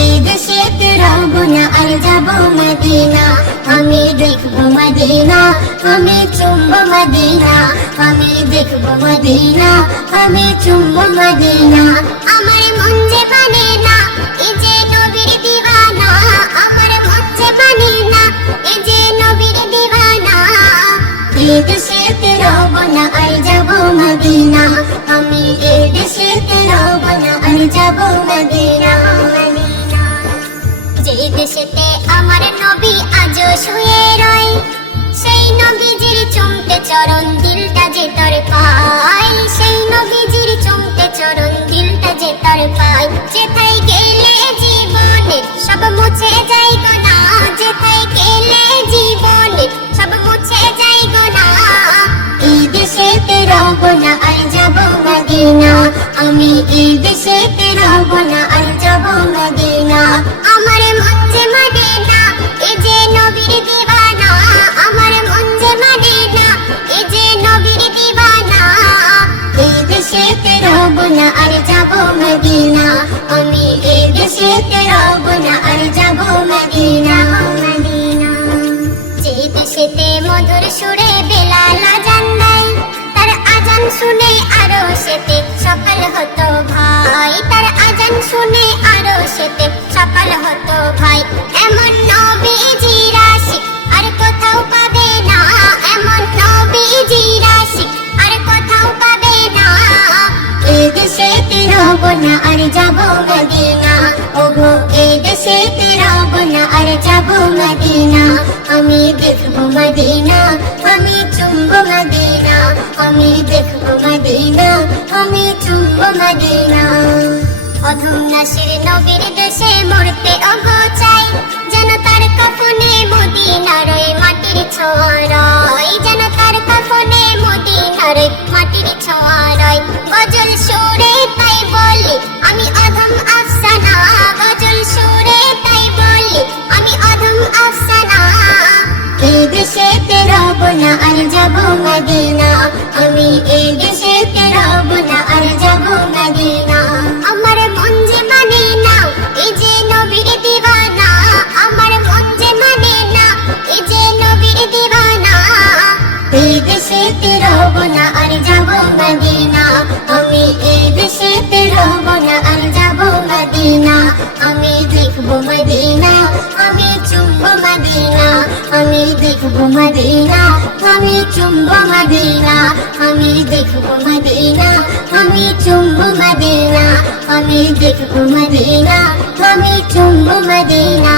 এই দেশেতে রব না আর যাব মদিনা। আমি দেখব মদিনা, আমি চুমব মদিনা। আমি দেখব মদিনা, আমি চুমব মদিনা। আমার মন যে মানে না এই যে নবীর দিওয়ানা। আমার মন যে মানে না এই যে নবীর দিওয়ানা। এই দেশেতে রব না আর যাব মদিনা। আমি এই দেশেতে রব না আর যাব মদিনা। যে দেশেতে আমার নবী আজও শুয়ে রয়, সেই নবীজির চুমতে চরণ দিলটা যে তর পায়। সেই নবীজির চুমতে চরণ দিলটা যে তর পায়। যেথায় গেলে জীবনে সব মুছে যায় গোনা। যেথায় গেলে জীবনে সব মুছে যায় গোনা। এই দেশেতে রব না আর যাব মদিনা। আমি এই দেশেতে রব না আর যাব মদিনা। আমার মন যে মানে না এই যে নবীর দিওয়ানা। আমার মন যে মানে না এই যে নবীর দিওয়ানা। এই দেশেতে রব না আর যাব মদিনা। আমি এই দেশেতে রব না আর যাব মদিনা। যে দেশেতে মধুর সুরে বেলাল আজান দেয়, তার আজান শুনে আরো সেতে সকাল হতো ভাই। তার আজান শুনে আরো সেতে সকাল হতো ভাই। এমন নবীজির আশিক আর কোথাও পাবে না। এমন নবীজির আশিক আর কোথাও পাবে না। এই দেশেতে রব না আর যাব মদিনা। ওগো এই দেশেতে রব না আর যাব মদিনা। আমি দেখব মদিনা, আমি চুমব মদিনা। আমি দেখব মদিনা, আমি চুমব মদিনা। অধম নাসির নবীর দেশে মরতে ওগো চাই, যেন তার কাফনে মদিনার ওই মাটির ছোঁয়া রয়। যেন তার কাফনে মদিনার ওই মাটির ছোঁয়া রয়। গজল সুরে তাই বলি আমি অধম আফসানা। গজল সুরে তাই বলি আমি অধম আফসানা। এই দেশেতে রব না আর যাব মদিনা। আমি এই দেশেতে রব না আর যাব মদিনা। আমার মন যে মানে না এই যে নবীর দিওয়ানা। আমার মন যে মানে না এই যে নবীর দিওয়ানা। এই দেশেতে রব না আর যাব মদিনা। আমি এই দেশেতে রব না আর যাব মদিনা। আমি দেখব মদিনা, আমি চুমব মদিনা। আমি দেখব মদিনা, আমি চুমব মদিনা। আমি দেখব মদিনা, আমি চুমব মদিনা। আমি দেখব মদিনা, আমি চুমব মদিনা।